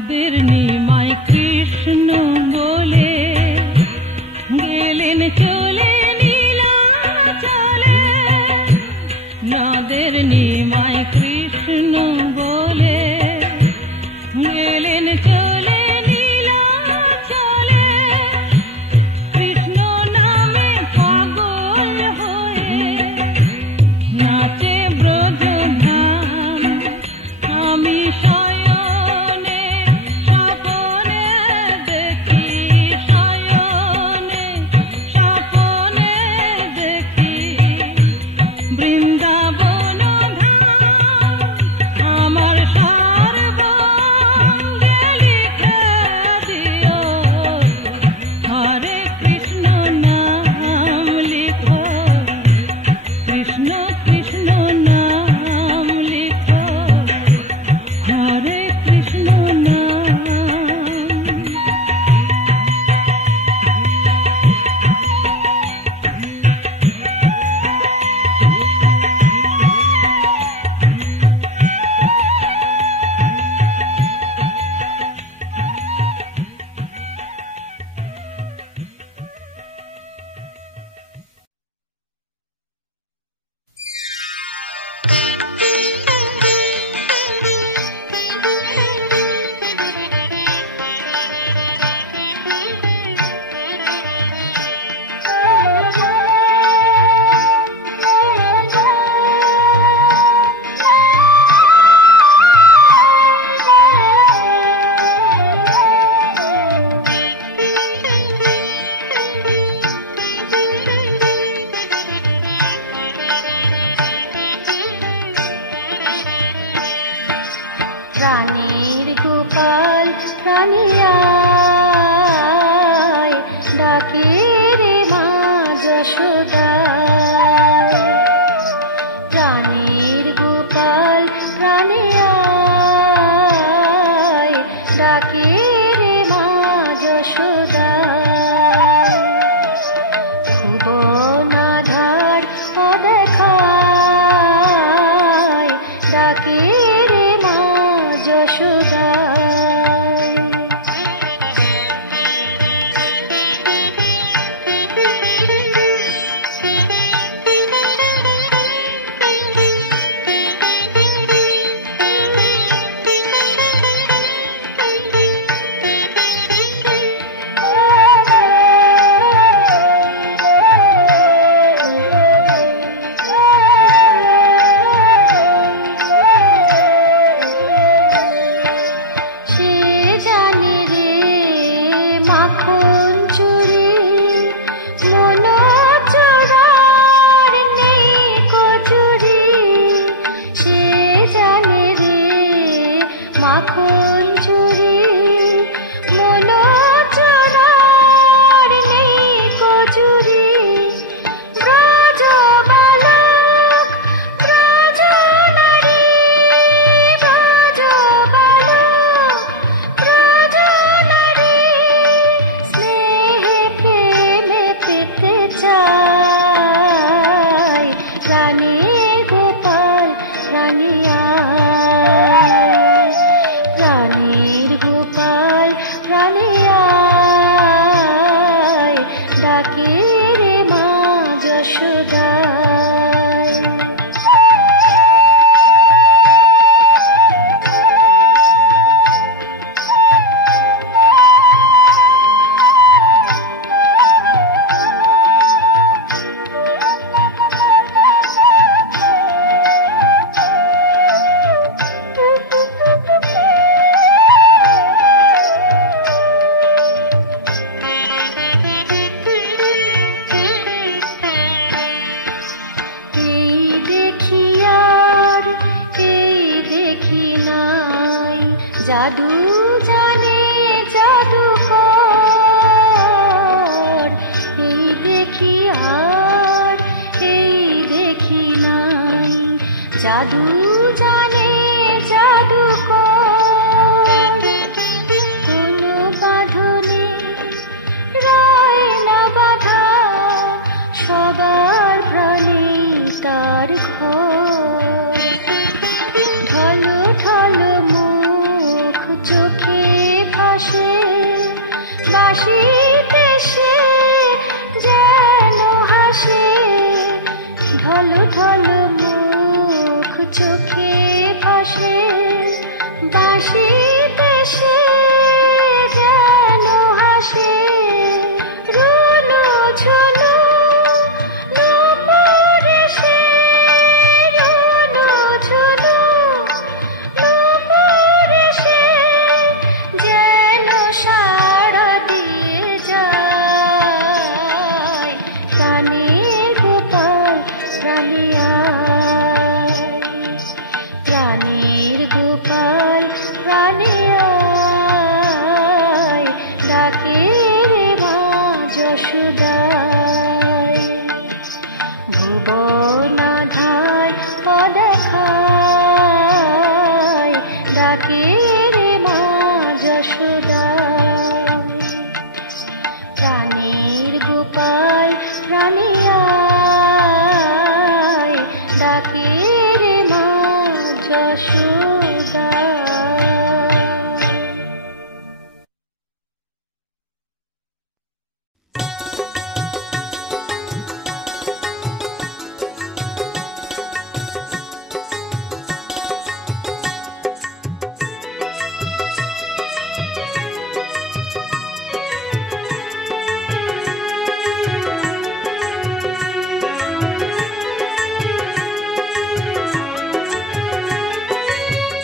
নদের নিমাই কৃষ্ণ বলে গেলেন চলে নীলাচলে, নদের নিমাই কৃষ্ণ বলে গেলেন চলে নীলাচলে, কৃষ্ণ নামে পাগল হয়ে নাচে ব্রজধাম। আমি শয়নে স্বপনে দেখি, শয়নে স্বপনে দেখি বৃন্দাবন ধাম, আমার সর্বাঙ্গে লিখে দিও হরে কৃষ্ণ নাম লিখো, কৃষ্ণ কৃষ্ণ নাম লিখো, হরে কৃষ্ণ নাম। প্রাণীর গোপাল প্রাণিয়ায় ডাকে রে মা যশোদা, প্রাণীর গোপাল প্রাণিয়ায় ডাকে রে মা যশোদা, ভুবনাধার অদেখায় ডাকে রে মা যশোদা। মাখন চুরি মন চোরার নেই কচুরি, ব্রজ বালক ব্রজ নারী, ব্রজ বালক ব্রজ নারী, স্নেহে প্রেমে পেতে চায় প্রাণীর গোপাল প্রাণিয়া, প্রাণীর গোপাল প্রাণিয়ায় ডাকে রে মা যশোদা। জাদু জানে জাদুকর, এই দেখি আর এই দেখি নাই, জাদু জানে জাদুকর, কোনো বাঁধনে রয় না বাধা, সবার প্রাণে তার ঘর, ঢলো ঢলো মুখ চোখে বাঁশিতে সে যেন হাসে, ঢলো ঢলো মুখ চোখে ভাসে, বাঁশিতে সে যেন হাসে, রুনু ঝুনু নূপুরে সে, রুনু ঝুনু নূপুরে সে যেন সাড়া দিয়ে যায়, প্রাণের গোপাল প্রাণে আয়, প্রাণের গোপাল প্রাণে আয়, ডাকে রে মা যশোদায়, ভুবনাধায় পদেখায়, ডাকে রে মা যশোদায়, প্রাণের গোপাল প্রাণে আয়, ডাকে রে মা যশোদায়।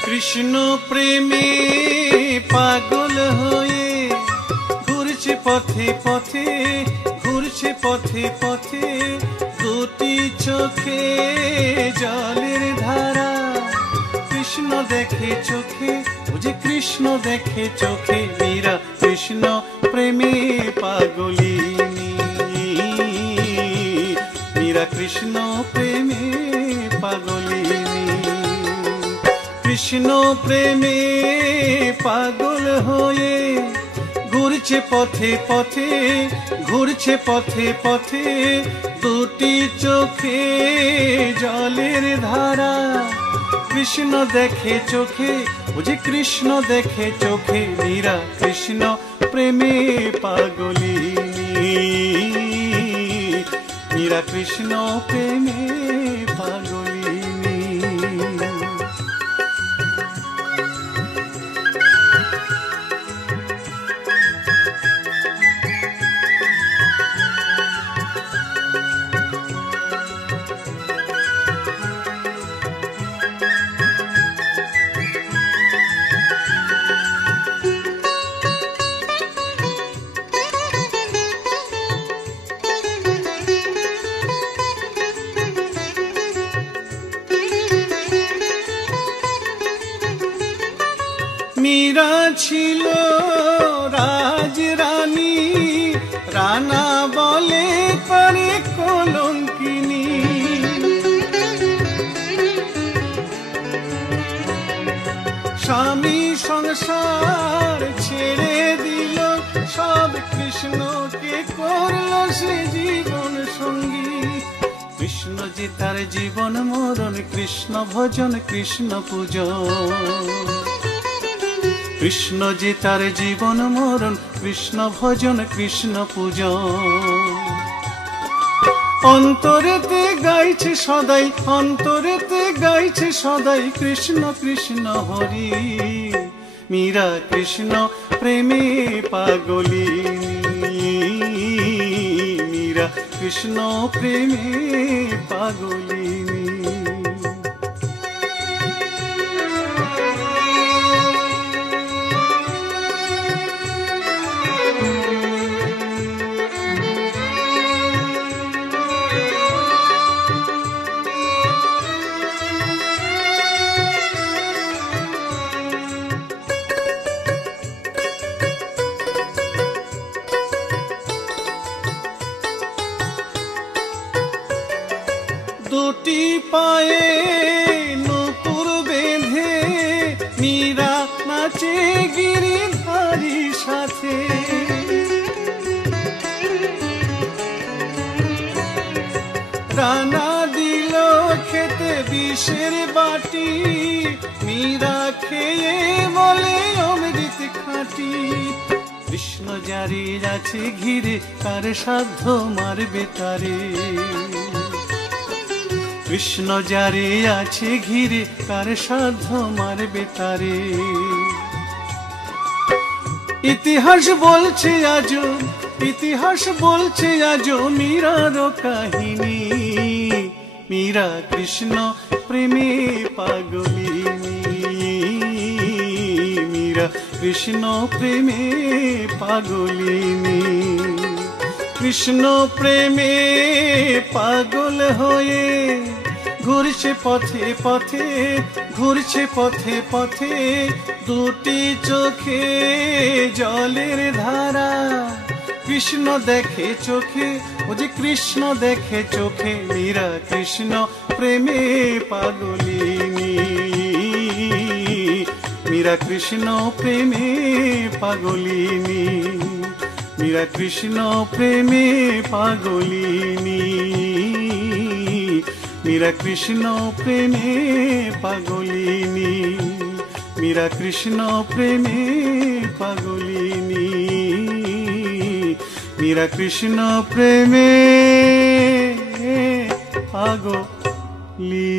কৃষ্ণ প্রেমে পাগল হয়ে ঘুরছে পথে পথে, ঘুরছে পথে পথে, দুটি চোখে জলের ধারা, কৃষ্ণ দেখে চোখে, ও যে কৃষ্ণ দেখে চোখে, মীরা কৃষ্ণ প্রেমে পাগলিনী, মীরা কৃষ্ণ প্রেমে পাগলিনী, কৃষ্ণ প্রেমে পাগল হয়ে ঘুরছে পথে পথে, ঘুরছে পথে পথে, দুটি চোখে জলের ধারা, কৃষ্ণ দেখে চোখে, ও যে কৃষ্ণ দেখে চোখে, মীরা কৃষ্ণ প্রেমে পাগলিনী, মীরা কৃষ্ণ প্রেমে পাগলিনী। মীরা ছিল রাজরানী, রানা বলে করে কলঙ্কিনী, স্বামী সংসার ছেড়ে দিল সব, কৃষ্ণকে করলো সে জীবন সঙ্গী, কৃষ্ণ যে তার জীবন মরণ, কৃষ্ণ ভজন কৃষ্ণ পূজন, কৃষ্ণ যে তার জীবন মরণ, কৃষ্ণ ভজন কৃষ্ণ পূজন, অন্তরেতে গাইছে সদাই, অন্তরেতে গাইছে সদাই, কৃষ্ণ কৃষ্ণ হরি, মীরা কৃষ্ণ প্রেমে পাগলিনী, মীরা কৃষ্ণ প্রেমে পাগলিনী। দুটি পায়ে নূপুর বেঁধে মীরা নাচে গিরিধারীর সাথে, রানা দিল খেতে বিষের বাটি, মীরা খেয়ে বলে অমৃত খাঁটি, কৃষ্ণ যারি আছে ঘিরে কার সাধ্য মারবে তারে। কৃষ্ণ যারে আছে ঘিরে কার সাধ্য মারবে তারে। ইতিহাস বলছে আজো, ইতিহাস বলছে আজো মীরার কাহিনী। মীরা কৃষ্ণ প্রেমে পাগলিনী, মীরা কৃষ্ণ প্রেমে পাগলিনী। কৃষ্ণ প্রেমে পাগল হয়ে ঘুরছে পথে পথে, ঘুরছে পথে পথে, দুটি চোখে জলের ধারা। কৃষ্ণ দেখে চোখে, ও যে কৃষ্ণ দেখে চোখে, মীরা কৃষ্ণ প্রেমে পাগলিনী, মীরা কৃষ্ণ প্রেমে পাগলিনী, মীরা কৃষ্ণ প্রেমে পাগলিনী, মীরা কৃষ্ণ প্রেমে পাগলিনী, মীরা কৃষ্ণ প্রেমে পাগলিনী, মীরা কৃষ্ণ প্রেমে পাগলিনী।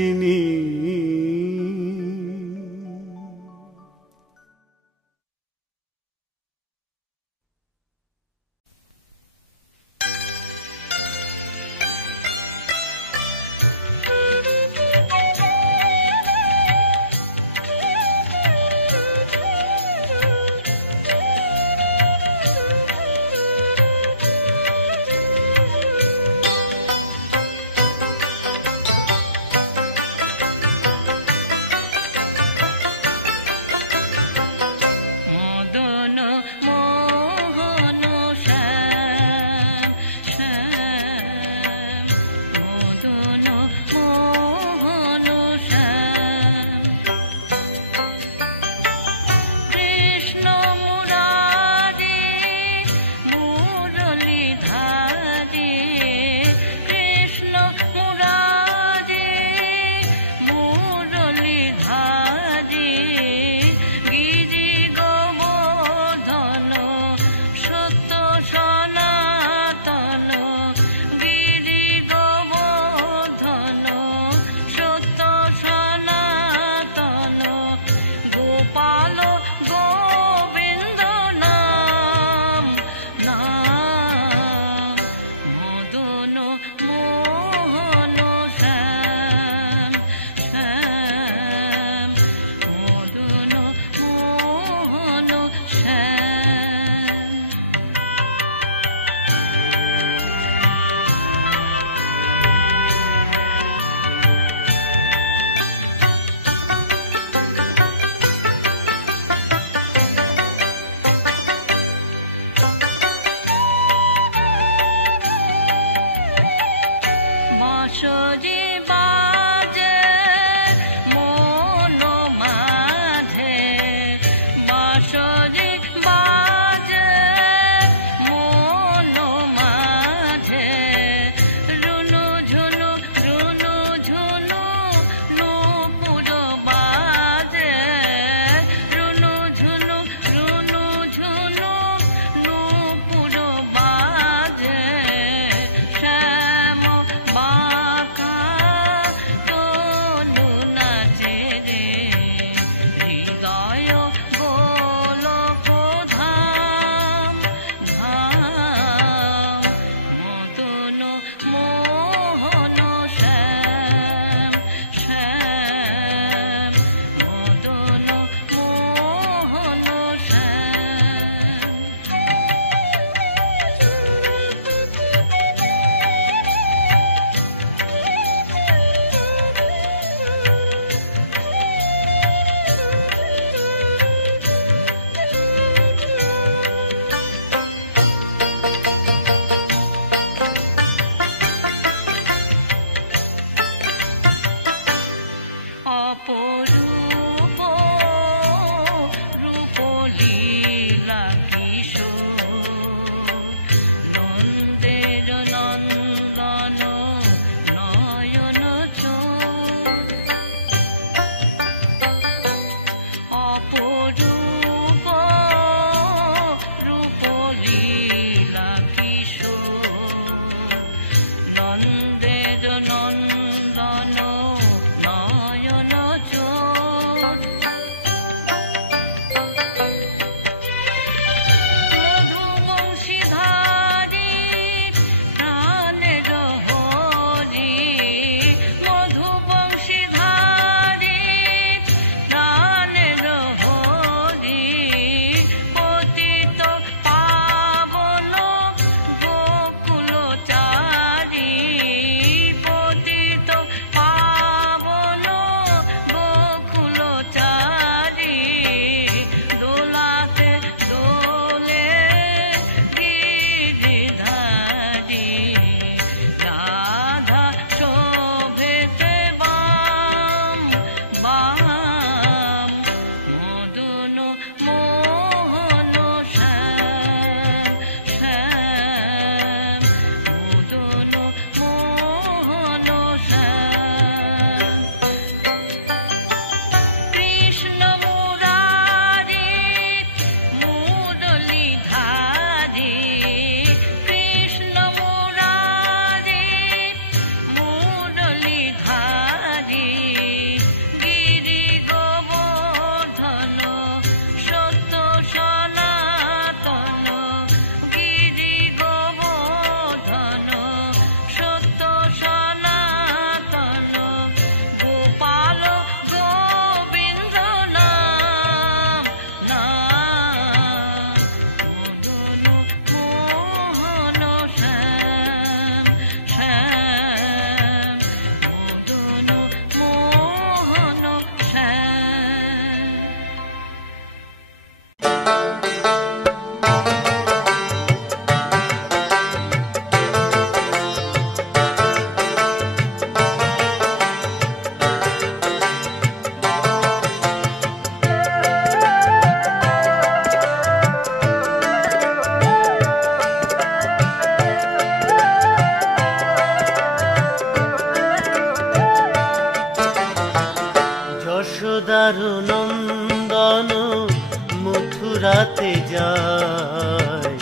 মথুরাতে যায়।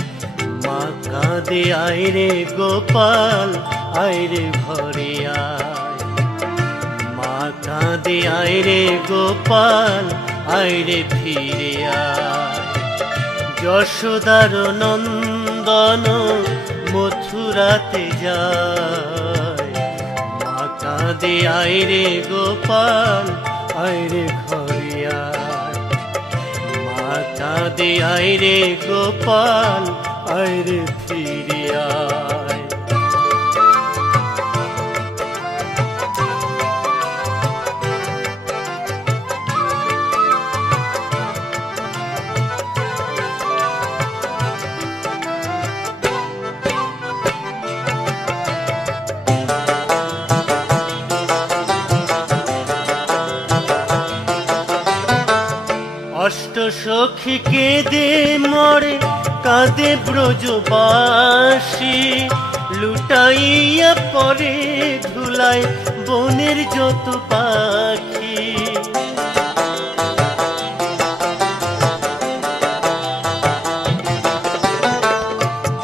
মা কাঁদে আয় রে গোপাল আয় রে ঘরে আয়। মা কাঁদে আয় রে গোপাল আয় রে ফিরে আয়। যশোদার নন্দন মথুরাতে যায়। মা কাঁদে আয় রে গোপাল আয় রে ঘরে আয়। মা কাঁদে আয় রে গোপাল আয় রে ফিরে আয়। অষ্ট সখী কেঁদে মরে কাঁদে ব্রজবাসী। লুটাইয়া পরে ধুলায় বনের যত পাখি।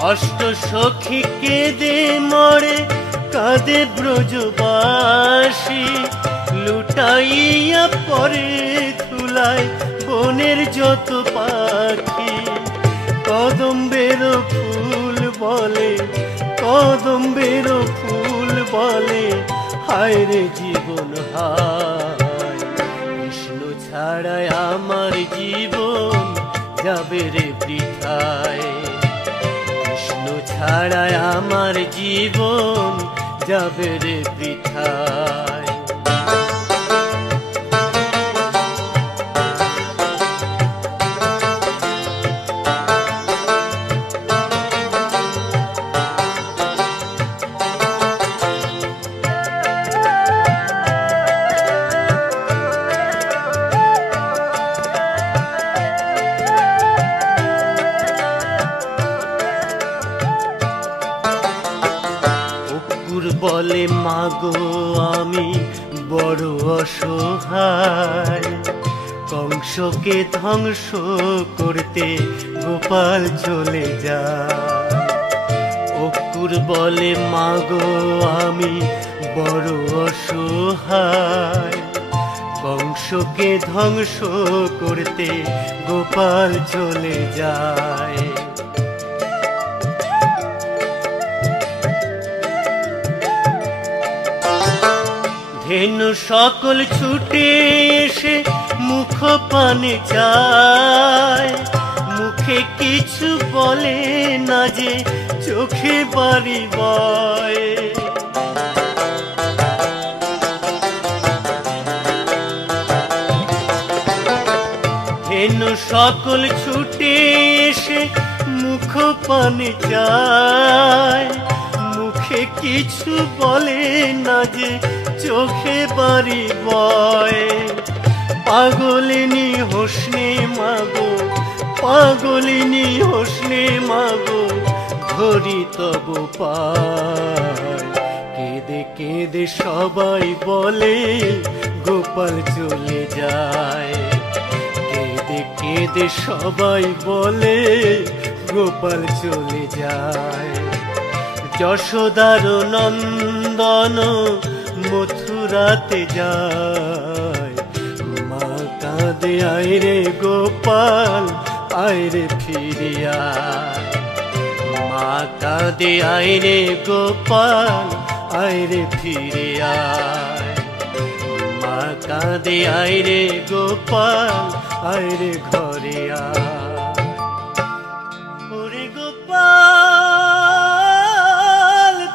অষ্ট সখী কেঁদে মরে কাঁদে ব্রজবাসী। লুটাইয়া পরে ধুলায় বনের যত পাখি। কদম্বের ফুল বলে, কদম্বের ফুল বলে, হায় রে জীবন হায়। কৃষ্ণ ছাড়ায় আমার জীবন যাবে রে বৃথায়। কৃষ্ণ ছাড়ায় আমার জীবন যাবে রে বৃথায়। বলে মাগো আমি বড় অসহায়। কংসকে ধ্বংস করতে গোপাল চলে যায়। অক্রূর বলে মাগো আমি বড় অসহায়। কংসকে ধ্বংস করতে গোপাল চলে যায়। ধেনু সকল ছুটে এসে মুখ পানে চায়। মুখে কিছু বলে না যে চোখে বাড়ি বয়। ধেনু সকল ছুটে এসে মুখ পানে চায়। মুখে কিছু বলে না যে চোখে বাড়ি বয়। পাগলিনী হোসনে মাগো, পাগলিনী হোসনে মাগো, ধরি তব পায়। কেঁদে কেঁদে সবাই বলে গোপাল চলে যায়। কেঁদে কেঁদে সবাই বলে গোপাল চলে যায়। যশোদার নন্দন মথুরাতে যায়। মা কাঁদে আয় রে গোপাল আয় রে ফিরে আয়। মা কাঁদে আয় রে গোপাল আয় রে ফিরে আয়। মা কাঁদে আয় রে গোপাল আয় রে ঘরে আয়। ওরে গোপাল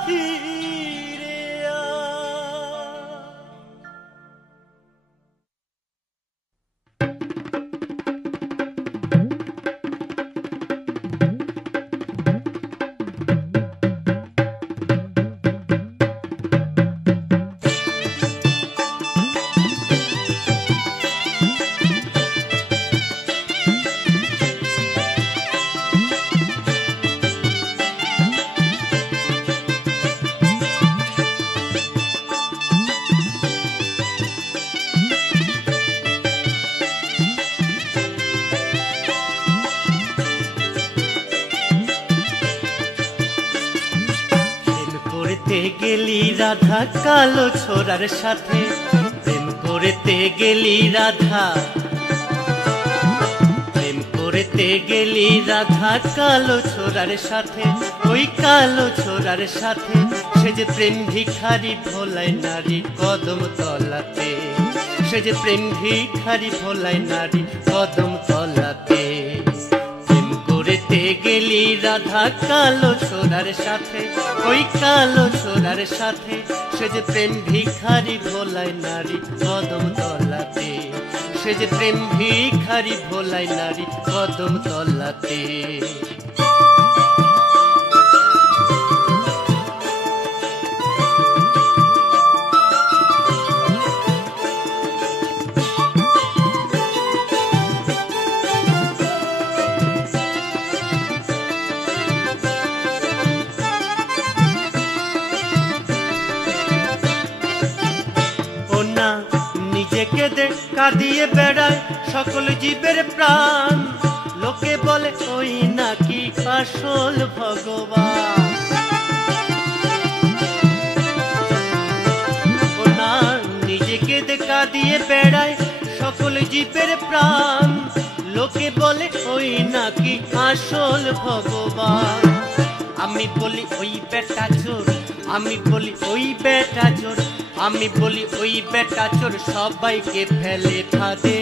ফিরে আয়। করেতে গেলি রাধা কালো ছোড়ার সাথে, প্রেম করেতে গেলি রাধা, প্রেম করেতে গেলি রাধা কালো ছোড়ার সাথে, ওই কালো ছোড়ার সাথে। সে যে প্রেম ভিখারি ভোলায় নারী কদম তলাতে, সে যে প্রেম ভিখারি ভোলায় নারী কদম তলাতে। প্রেম করেতে গেলি রাধা কালো ছোড়ার সাথে, ওই কালো ছোড়ার সাথে। সে যে প্রেম ভিখারি ভোলায় নারী কদম তলাতে, সে যে প্রেম ভিখারি ভোলায় নারী কদম তলাতে। কেঁদে কাঁদিয়ে বেড়ায় সকল জীবের প্রাণ, লোকে বলে ওই নাকি আসল ভগবান। ও না নিজে কেঁদে কাঁদিয়ে বেড়ায় সকল জীবের প্রাণ, লোকে বলে ওই নাকি আসল ভগবান। আমি বলি ওই বেটা চোর, আমি বলি ওই বেটা চোর, আমি বলি ওই বেটা চোর সবাইকে ফেলে ফাঁদে।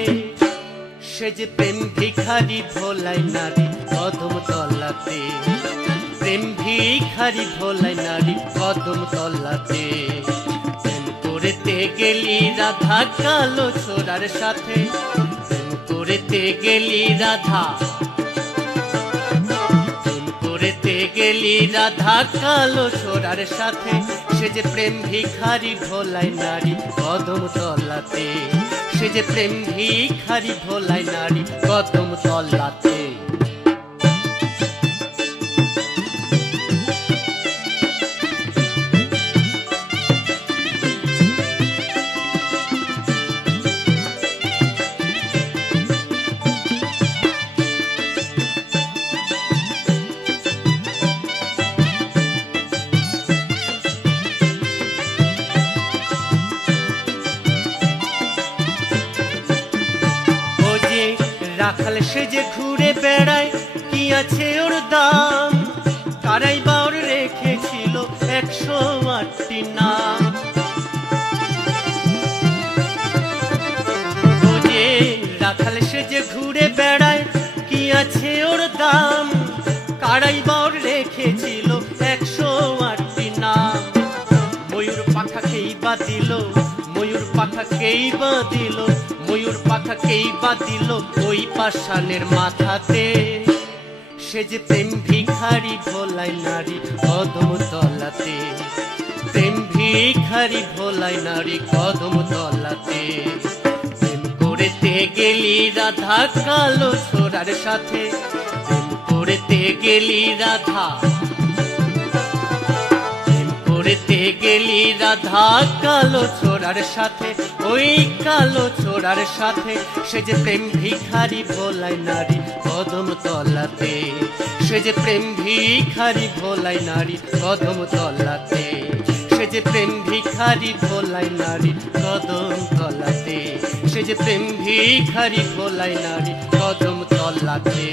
সে যে প্রেম ভিখারি ভোলায় নারী কদম তলাতে, প্রেম ভিখারি ভোলায় নারী কদম তলাতে। প্রেম করেতে গেলি রাধা কালো ছোড়ার সাথে, প্রেম করেতে গেলি রাধা, করেতে গেলি রাধা কালো ছোড়ার সাথে। সে যে প্রেম ভিখারি ভোলায় নারী কদম তলাতে, সে যে প্রেম ভিখারি ভোলায় নারী কদম তলাতে। রাখাল সে যে ঘুরে বেড়ায় কি আছে ওর দাম, কারাই বা ওর রেখেছিল 108টি নাম। ও যে রাখাল সে যে ঘুরে বেড়ায় কি আছে ওর দাম, কারাই বা ওর রেখেছিল 108টি নাম। ময়ূর পাখাকেই বা দিল, ময়ূর পাখাকেই বা দিল, ময়ূর পাখাকেই বা দিল ওই পাষাণের মাথাতে। সে যে প্রেম ভিখারি ভোলায় নারী কদম তলাতে, প্রেম ভিখারি ভোলায় নারী কদম তলাতে। প্রেম করেতে গেলি রাধা কালো ছোড়ার সাথে, প্রেম করেতে গেলি রাধা, করেতে গেলি রাধা কালো ছোড়ার সাথে, ওই কালো ছোড়ার সাথে। সে যে প্রেম ভিখারি ভোলায় নারী কদম তলাতে, সে যে প্রেম ভিখারি ভোলায় নারী কদম তলাতে, সে যে প্রেম ভিখারি ভোলায় নারী কদম তলাতে, সে যে প্রেম ভিখারি ভোলায় নারী কদম তলাতে।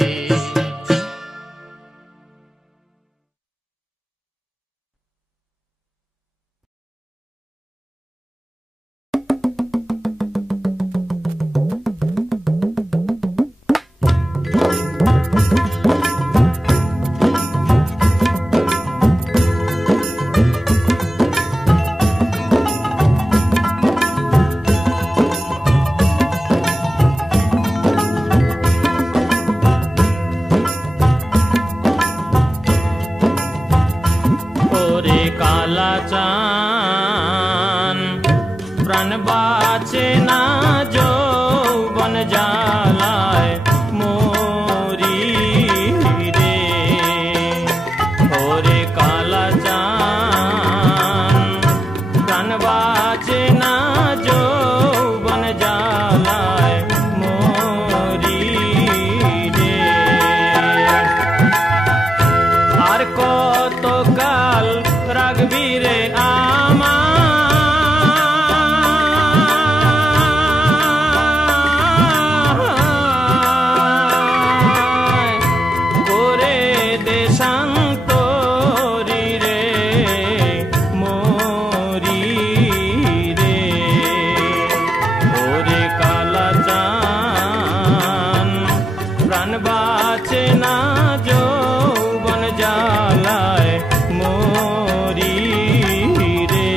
প্রাণ বাঁচে না যৌবন জ্বালায় মরি রে, ওরে কালা চান। প্রাণ বাঁচে না যৌবন জ্বালায় মরি রে। আর কত কাল রাখবি রে না যৌবন জ্বালায় মরি রে।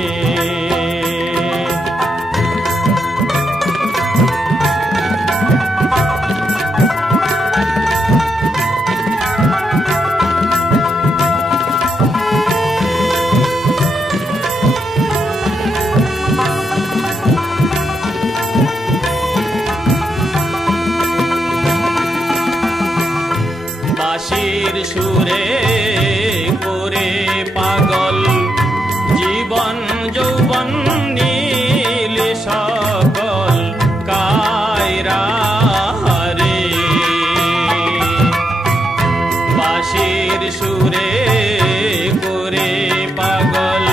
বাঁশির সুরে করে পাগল জীবন যৌবন নীল সকল কায়রা রে। বাঁশির সুরে করে পাগল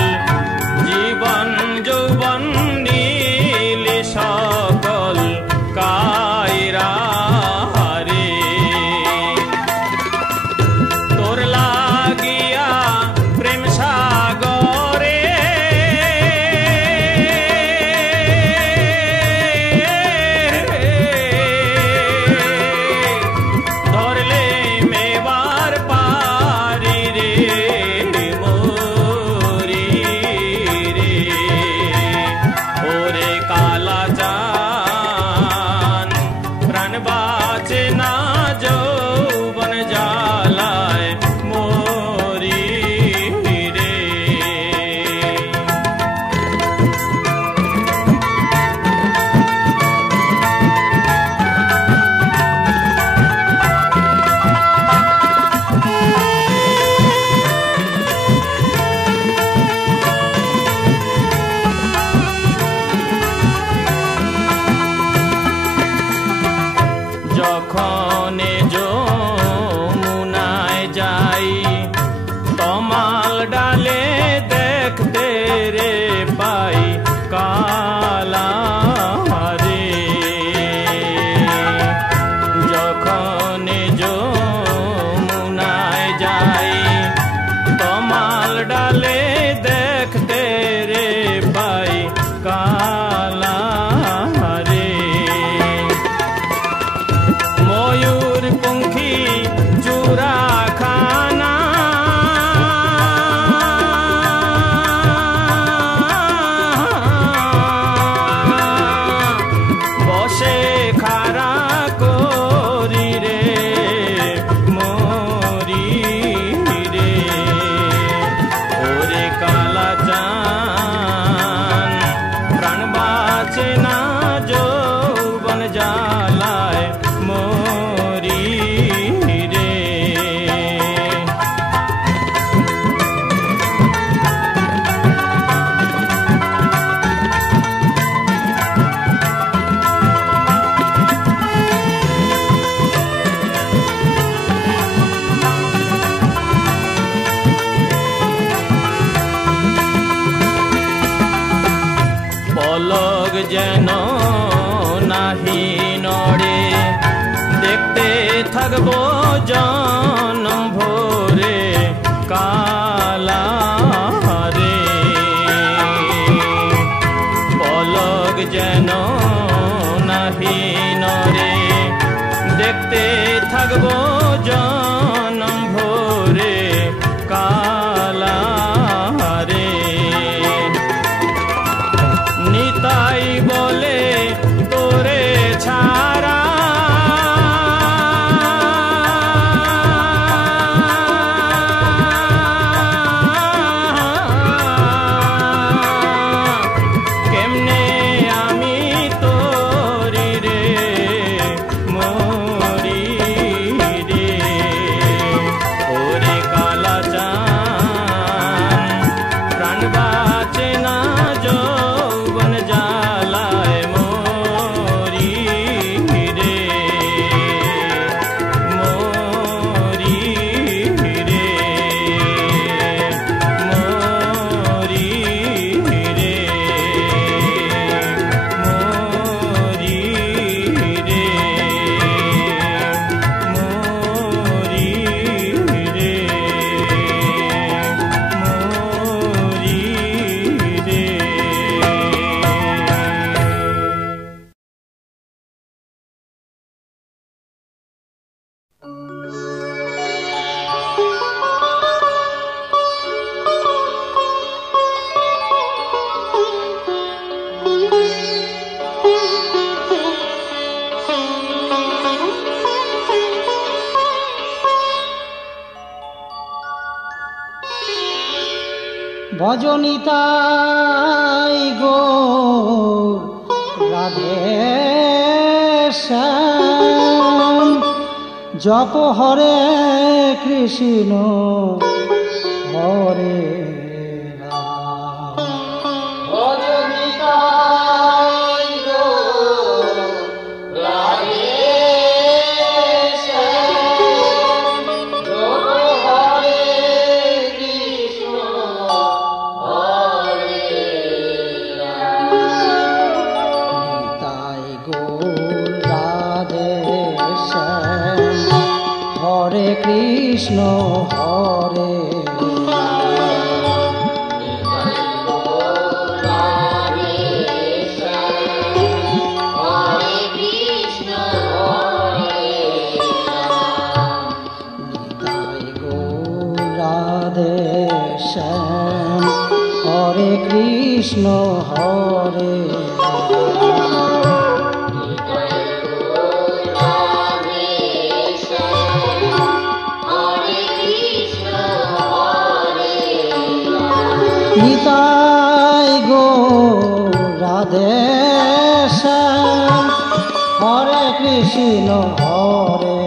জীবন যৌবন নীল সকল কায়রা রে। তোর লাগিয়া প্রেম সাগরে ধরলে মেবার পারি রে মরি রে। ওরে কালা চান প্রাণ বাঁচে না যৌবন জ্বালায় মরি রে। যখন যমুনায় যাই তমাল ডালে দেখতে রে পাই কালা রে। যখন যমুনায় যাই তমাল ডালে দেখতে রে পাই কালা রে। ময়ূর পঙ্খী চূড়া খানা বসে খারা করি রে মরি রে। ওরে কালা চান প্রাণ বাঁচে না যৌবন জ্বালায় মরি রে। পলক যেন নাহি নড়ে দেখতে থাকবো জনম ভোরে কালা রে। পলক যেন নাহি নড়ে দেখতে থাকবো জনম ভোরে কালা রে। নিতাই বলে তোরে ছাড়া ভজনিতাই গৌর রাধে শ্যাম জপ হরে কৃষ্ণ হরে রাম ভজনিতাই গৌর রাধে শ্যাম জপ হরে কৃষ্ণ হরে রাম নিতাই গৌর রাধে শ্যাম হরে কৃষ্ণ হরে শ্যাম হরে কৃষ্ণ হরে নিতাই গৌর রাধে শ্যাম হরে কৃষ্ণ হরে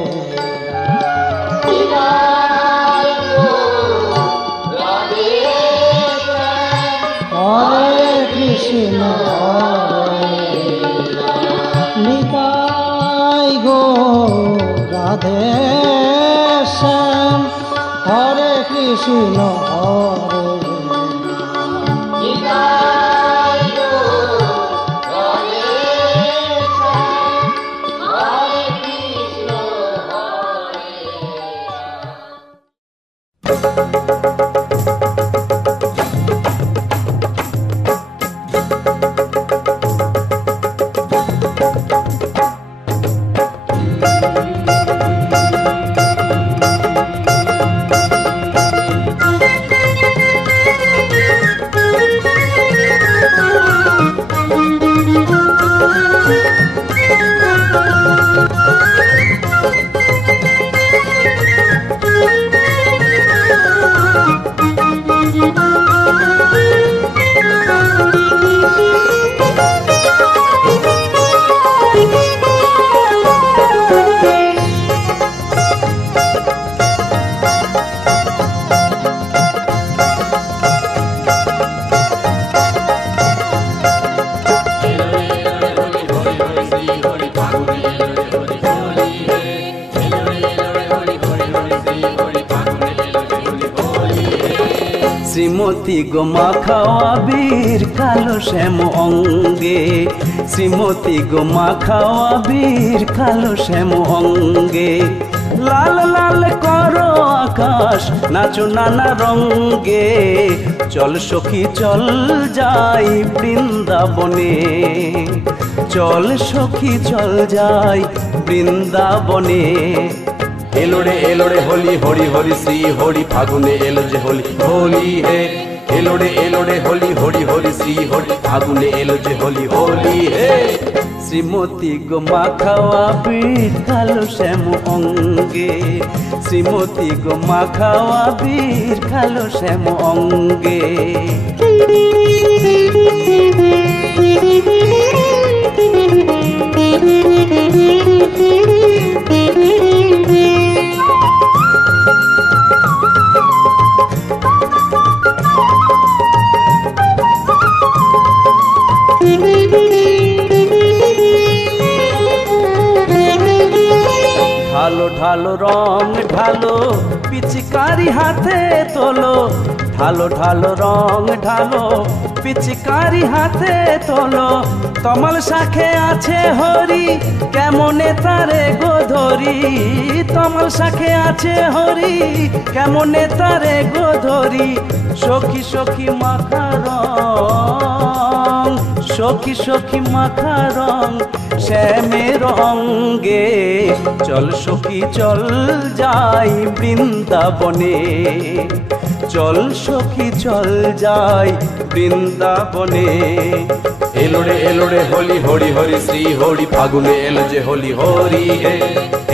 হরে কৃষ্ণ নিতাই গৌর রাধে শ্যাম হরে কৃষ্ণ হরে শ্রীমতী গো মাখাওয়া বীর কালো শ্যাম অঙ্গে শ্রীমতী গো মাখাওয়া বীর কালো শ্যাম অঙ্গে লাল লাল করো আকাশ নাচো নানা রঙ্গে চল সখী চল যাই বৃন্দাবনে চল সখী চল যাই বৃন্দাবনে এলোড়ে এলোড়ে হোলি হরি হরি শ্রী হরি ফাগুনে এলো যে হোলি হোলি হে এলোড়ে এলোড়ে হোলি হরি হরি শ্রী হরি ফাগুনে এলো যে হোলি হোলি হে শ্রীমতী গো মাখাওয়া বীর কালো শ্যাম অঙ্গে শ্রীমতী গো মাখাওয়া বীর কালো শ্যাম অঙ্গে ঢালো ঢালো রং ঢালো পিচকারি হাতে তোলো ঢালো ঢালো রং ঢালো পিচকারি হাতে তোলো তমাল শাখে আছে হরি কেমনে তারে গোধরি তমাল শাখে আছে হরি কেমনে তারে গোধরি সখী সখী মাখা রং সখী সখী মাখা রং শ্যামের অঙ্গে চল সখী চল যাই বৃন্দাবনে চল সখী চল যাই বৃন্দাবনে এলোড়ে এলোড়ে হোলি হরি হরি শ্রী হরি ফাগুনে এলো যে হোলি হরি হে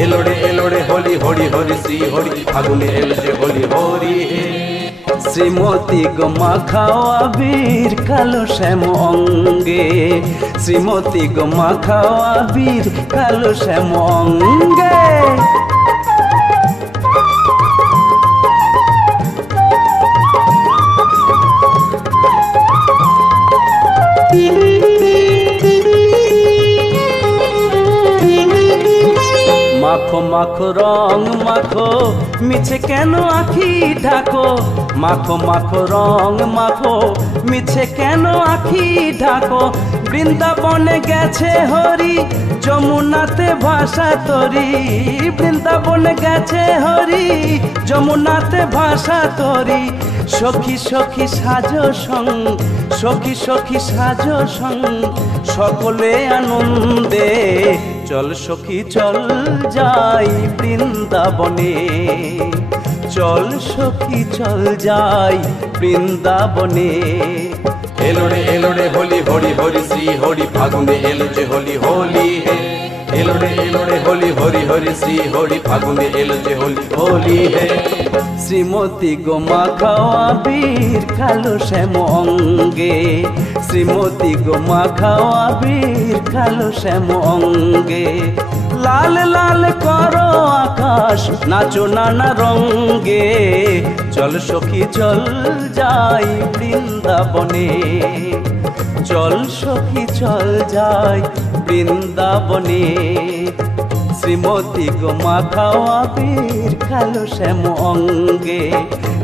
এলোড়ে এলোড়ে হোলি হরি হরি শ্রী হরি ফাগুনে এলো যে হোলি হরি হে শ্রীমতী গো মাখাও আবির কালো শ্যাম অঙ্গে, শ্রীমতী গো মাখাও আবির কালো শ্যাম অঙ্গে। মাখো মাখো রং মাখো মিছে কেন আখি ঢাকো, মাখো মাখো রং মাখো মিছে কেন আখি ঢাকো। বৃন্দাবনে গেছে হরি যমুনাতে ভাষা তরি, বৃন্দাবনে গেছে হরি যমুনাতে ভাষা তরি। সখী সখী সাজো সং, সখী সখী সাজো সং, সকলে আনন্দে চল সখী চল যাই বৃন্দাবনে, চল সখী চল যাই বৃন্দাবনে। এলো রে হোলি হরি হরি শ্রী হরি ফাগুনে এলো যে হোলি হোলি হে। এলো রে হোলি হরি হরি শ্রী হরি ফাগুনে এলো যে হোলি হোলি হে। শ্রীমতী গো মাখাও আবির কালো শ্যাম অঙ্গে, শ্রীমতী গো মাখাও আবির কালো শ্যাম অঙ্গে। লাল লাল করো আকাশ নাচো নানা রঙ্গে, চল সখী চল যাই বৃন্দাবনে, চল সখী চল যাই বৃন্দাবনে। শ্রীমতী গো মাখাও আবির কালো শ্যাম অঙ্গে,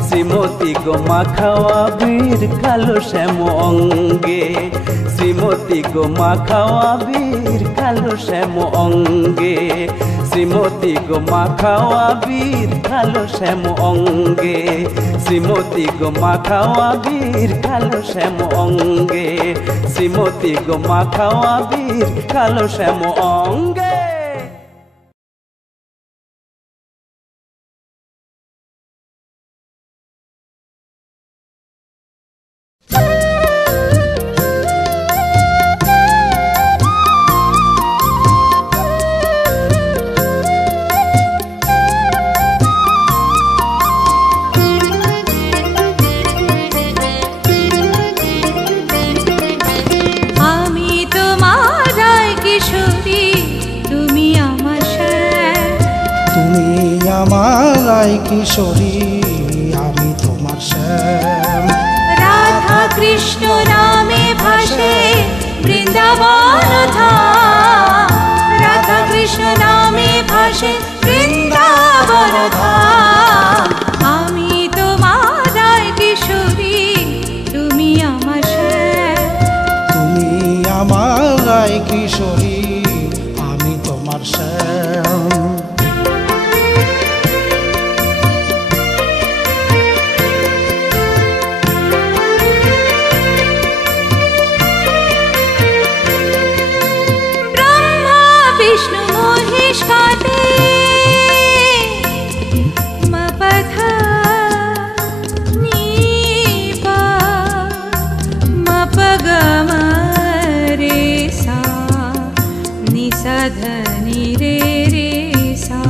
শ্রীমতী গো মাখাও আবির কালো শ্যাম অঙ্গে, শ্রীমতী গো মাখাও আবির কালো শ্যাম অঙ্গে, শ্রীমতী গো মাখাও আবির কালো শ্যাম অঙ্গে, শ্রীমতী গো মাখাও আবির কালো শ্যাম অঙ্গে, শ্রীমতী গো মাখাও আবির কালো শ্যাম অঙ্গে। কিশোরী আমি তোমার শ্যাম। রাধা কৃষ্ণ নামে ভাসে বৃন্দাবন ধাম, রাধা কৃষ্ণ নামে ভাসে বৃন্দাবন ধাম। আমি তোমার কিশোরী তুমি আমার শ্যাম, তুমি আমার কিশোরী আমি তোমার শ্যাম। धनी रे रे सा।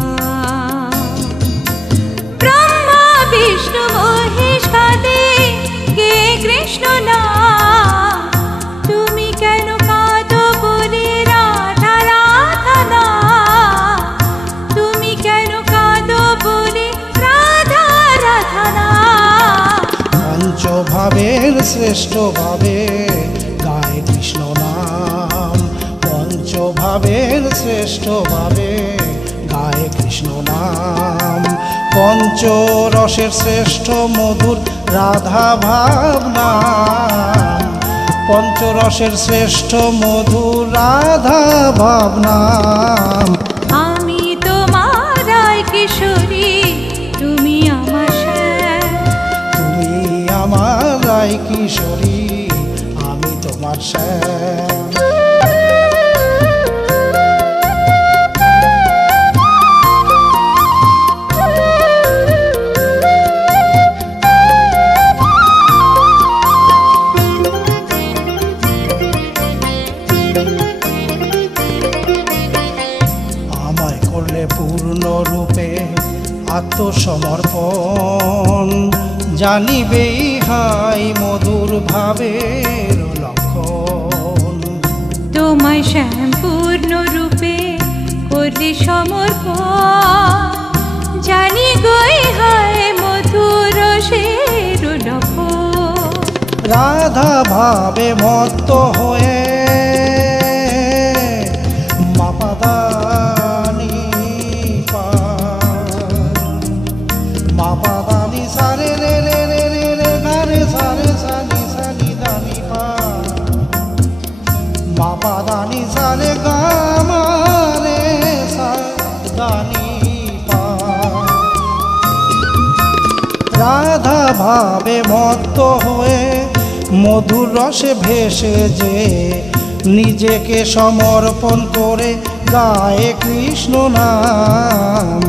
ब्रह्मा विष्णु महेश कादे गे कृष्ण नाम, तुमी केन कादो बोले राधा राधा नाम, तुमी केन कादो बोले राधा राधा नाम। पंचभावेर श्रेष्ठ भावे गाय कृष्ण नाम, पंचभावेर श्रेष्ठ भावे गाय कृष्ण नाम। पंचरसेर श्रेष्ठ मधुर राधा भाव नाम, पंचरसेर श्रेष्ठ मधुर राधा भाव नाम। आमी तोमार किशोरी तुमी आमार श्याम, तुमी आमार किशोरी आमी तोमार श्याम। पूर्ण रूपे आत्मसमर्पण জানিবেই হাই মধুর ভাবের লক্ষণ। তোমায় শ্যামপূর্ণ রূপে করলে সমর্পণ, জানি গই হায় মধুর রসের লক্ষণ। রাধা ভাবে মত্ত হয়ে মাপাদানি পা মাপাদানি সারে রে রে রে রে রে গারে সারে সানি সানি দানি পা মাপাদানি সারে গামারে সা দানি পা। রাধা ভাবে মত্ত হয়ে মধুর রসে ভেসে যে নিজেকে সমর্পণ করে গায়ে কৃষ্ণ নাম,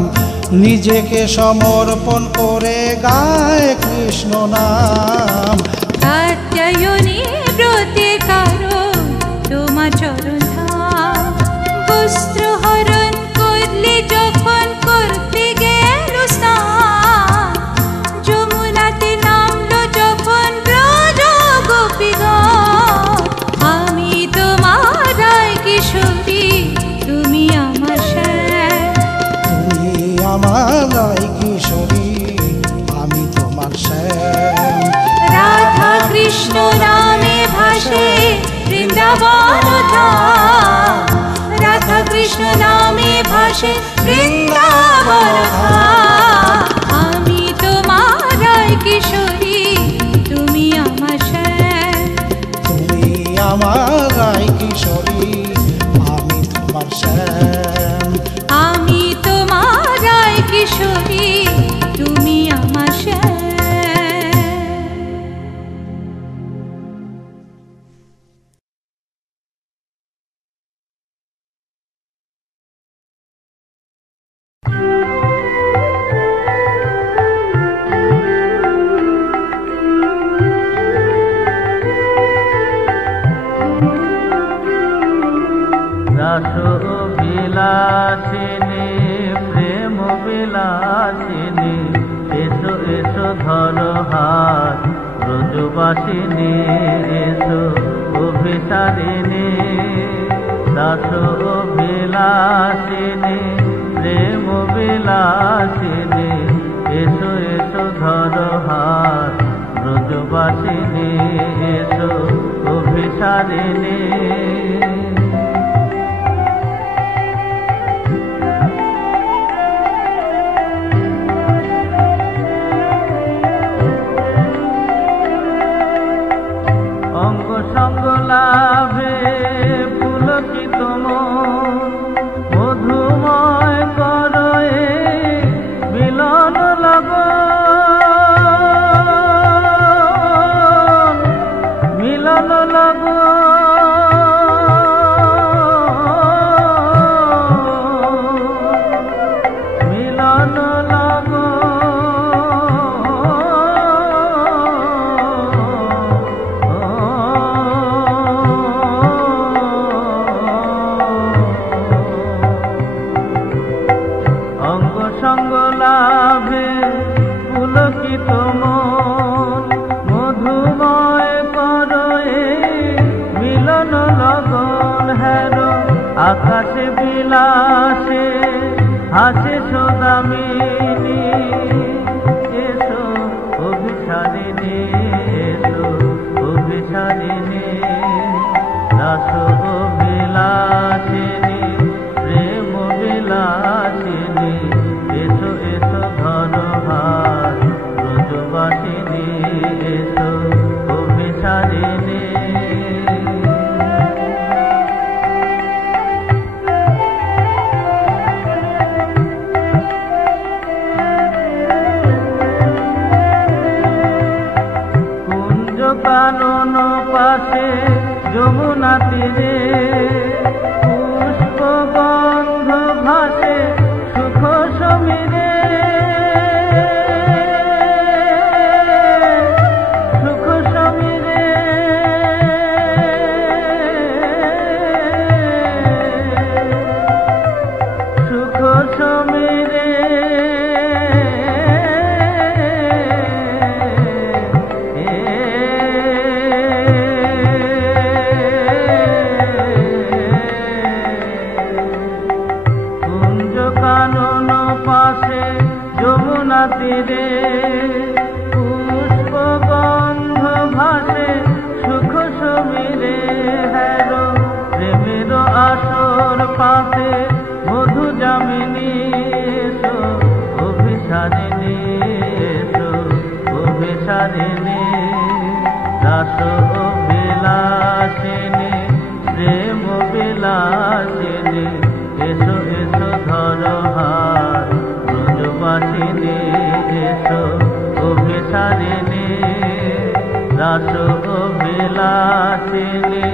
নিজেকে সমর্পণ করে গায়ে কৃষ্ণ নাম। কাত্যায়নী ব্রতে কারো তোমার চরণ ধাম, বস্ত্র হরণ করলে যখন করতে গেল স্নান, যমুনাতে নামলো যখন ব্রজ গোপীগণ। আমি তোমার রায় কিশোরী, তুমি আমার শ্যাম। তুমি আমার রায় কিশোরী, আমি তোমার শ্যাম। রাধা কৃষ্ণ নামে ভাসে বৃন্দাবন ধাম, রাধা কৃষ্ণ নামে ভাসে বৃন্দাবন ধাম। আমি তোমার রায় কিশোরী, তুমি আমার শ্যাম। তুমি আমার রায় কিশোরী, আমি তোমার শ্যাম। আমি তোমার রায় কিশোরী, তুমি আমার শ্যাম। বিলাসিনী প্রেম বিলাসিনী, এসো এসো ধরো হাত ব্রজবাসিনী, এসো অভিসারিণী। দাস বিলাসিনী প্রেম বিলাসিনী, এসো এসো ধরো হাত ব্রজবাসিনী, এসো অভিসারিণী। লাভে পুলকিত মন, মধুময় করয়ে মিলন লগন, মিলন লগন, মিলন লগন। সঙ্গ লাভে পুলকিত মন, মধুময় করয়ে মিলন লগন। হের আকাশে বিলাসে হাসে সদামিনী, এসো অভিসারিণী, এসো অভিসারিণী। দাস বিলাসিনী প্রেম বিলাসিনী, এসো এসো ধরো হাত ব্রজবাসিনী, এসো অভিসারিণী। কুঞ্জ কানন পাশে যমুনা তীরে, পুষ্প গন্ধ ভাসে সুখ সমীরে, সুখ সমীরে। সুখ সমীরে যমুনা তীরে পুষ্পগন্ধ ভাসে সুখ সমীরে হ্যারো প্রেমের আসর পাতে মধু যামিনী এসো অভিসারিণী এসো অভিসারিণী রাস বিলাসিনী প্রেম বিলাসিনী এসো এসো ধরো হাত ব্রজবাসিনী এসো অভিসারিণী রাস বিলাসিনী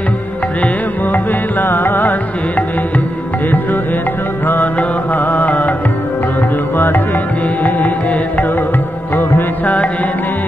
প্রেম বিলাসিনী এসো এসো ধরো হাত ব্রজবাসিনী এসো অভিসারিণী।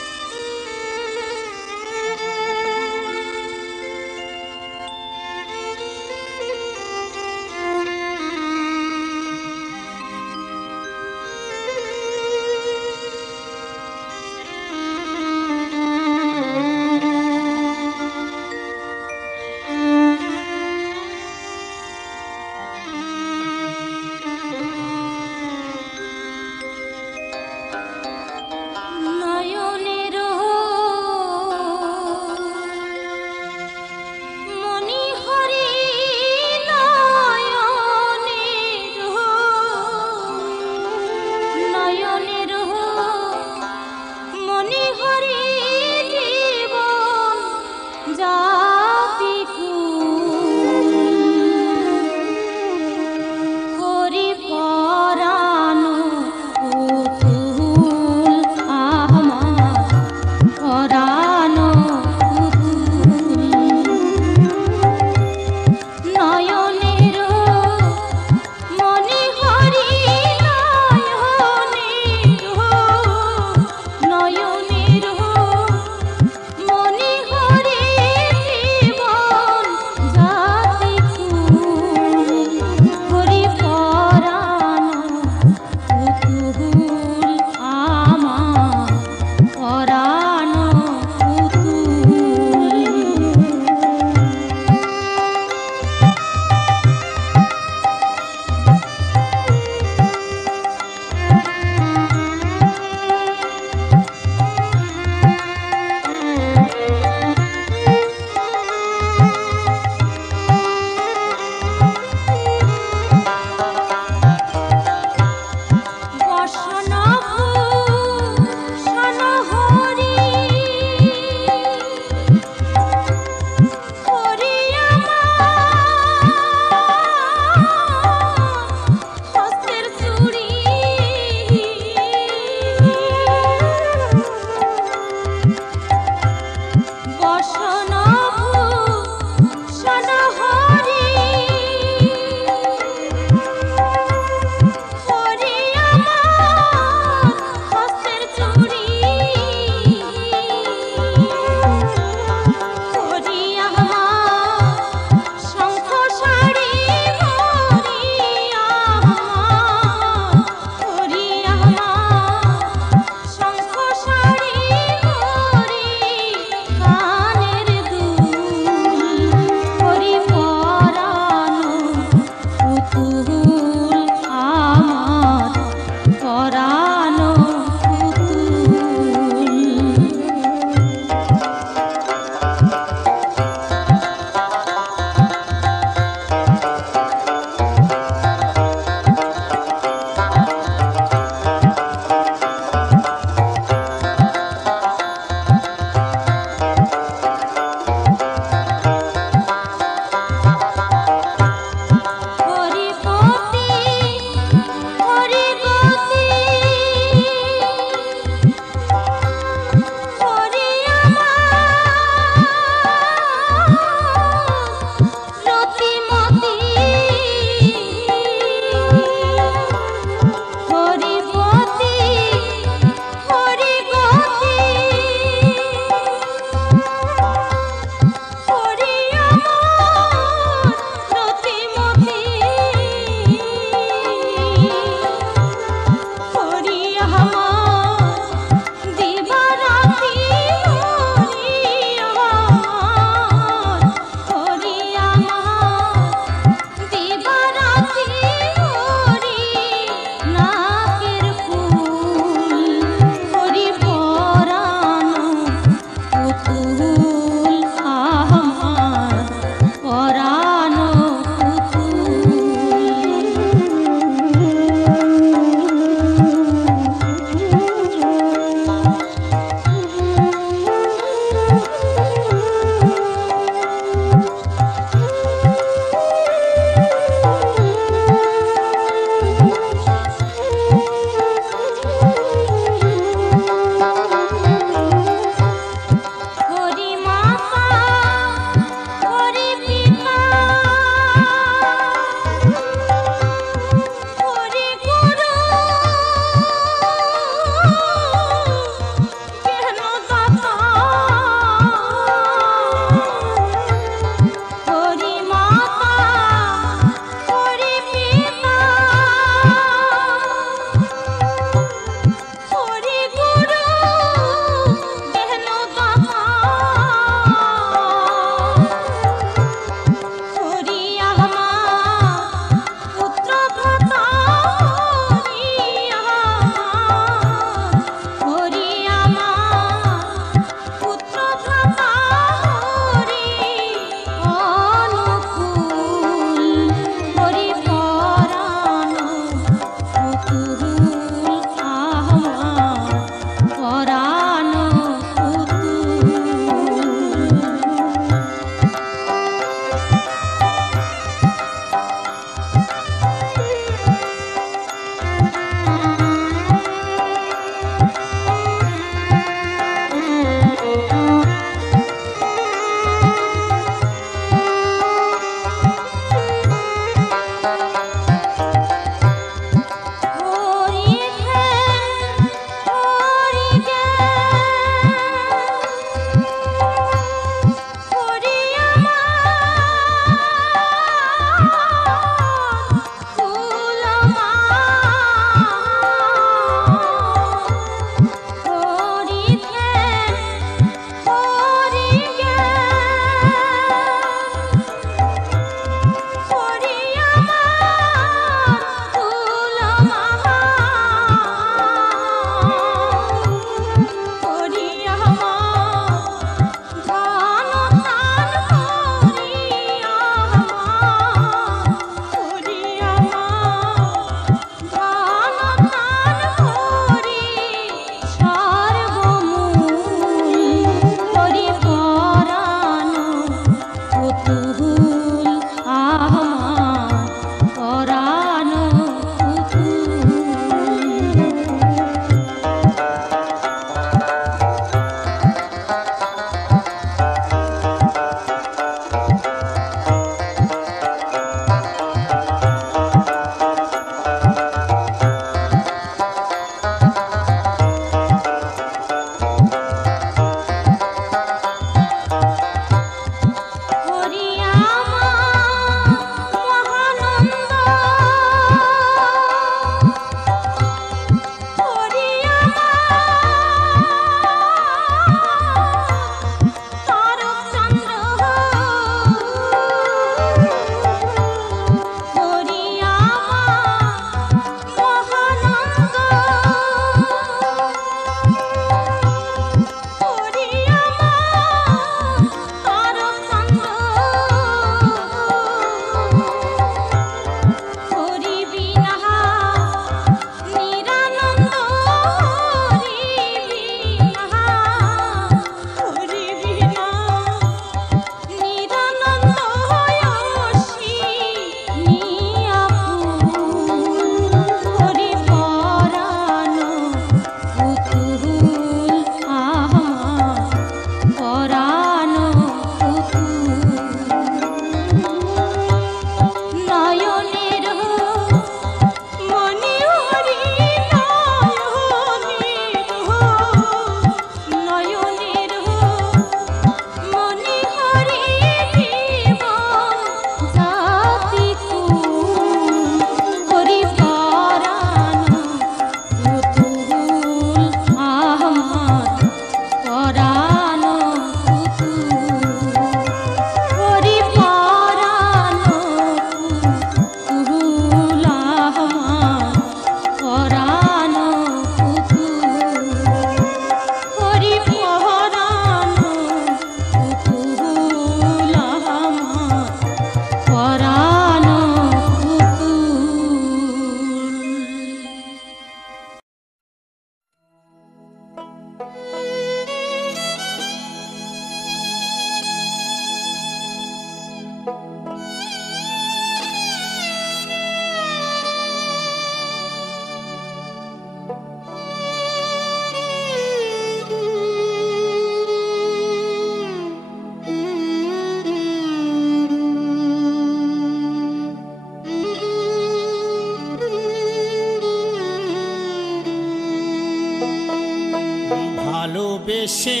এসে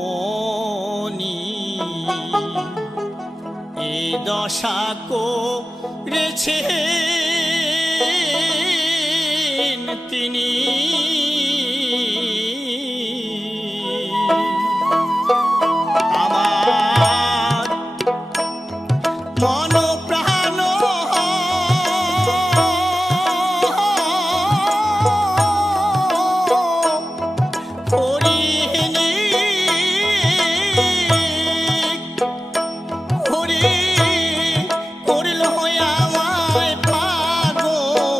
গুণমণি এই দশা করেছেন তিনি আমার মন প্রাণ হরিণী হরি করল আমায় পাগলিনী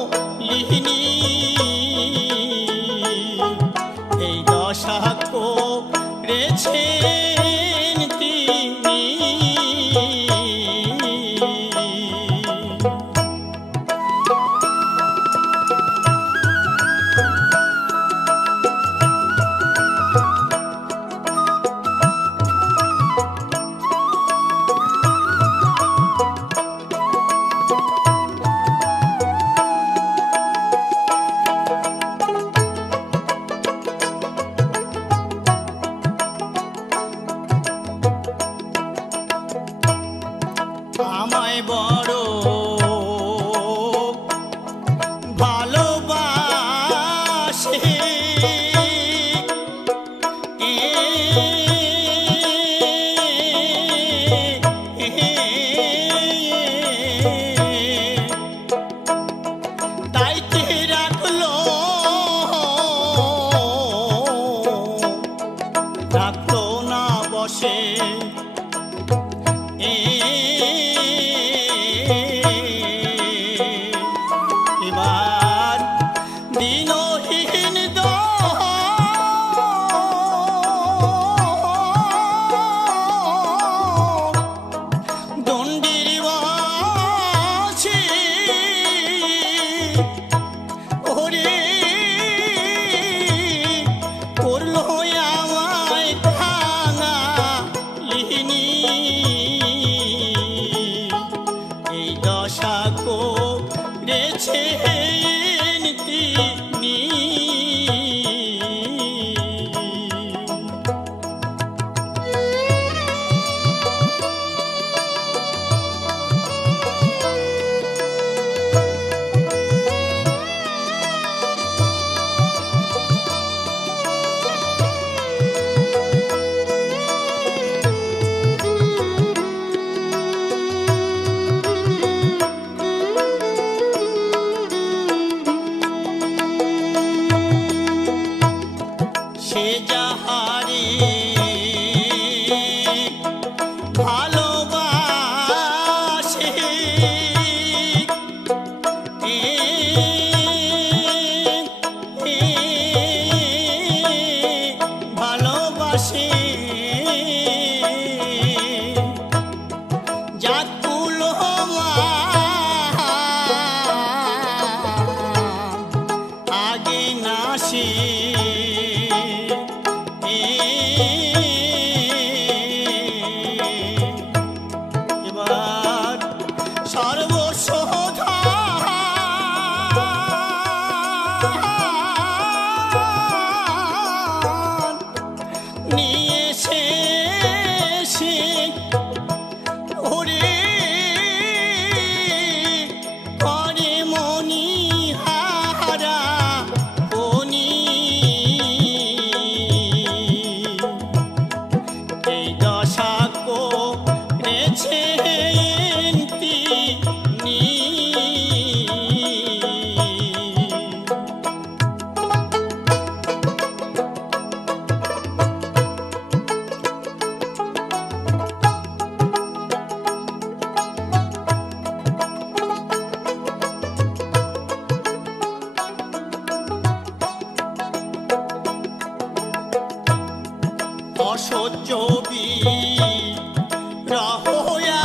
এই দশা করেছেন তিনি আমায় বড় ভালোবাসে তাইতে রাখলো রাখতো না বসে এবার দিনহীন দণ্ডির বাসি ওরে করলো আমায় কাঙালিনী এই দশা করেছেন তিনি সে যাহারে ভালোবাসে ভালোবাসে জাকুল আগে নাসে এবার সর্বসধা নিয়ে সে ওরে করে মনি হারা বনি এই দশা করেছেন তিনি অসহ্য বিরহয়া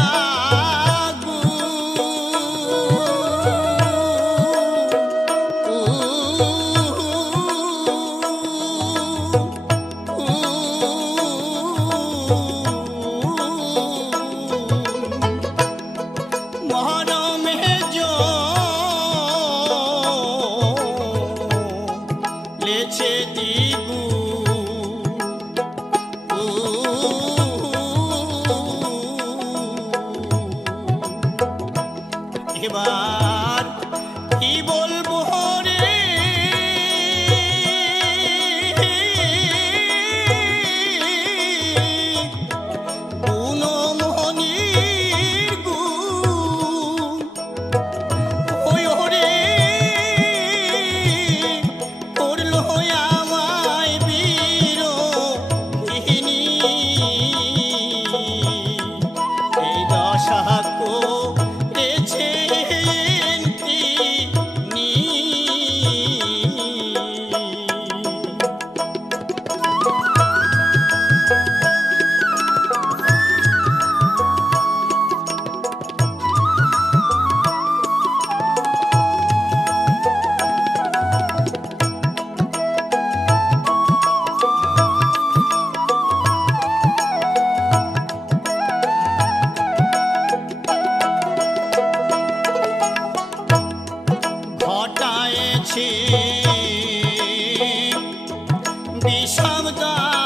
মহারাজ শব্দ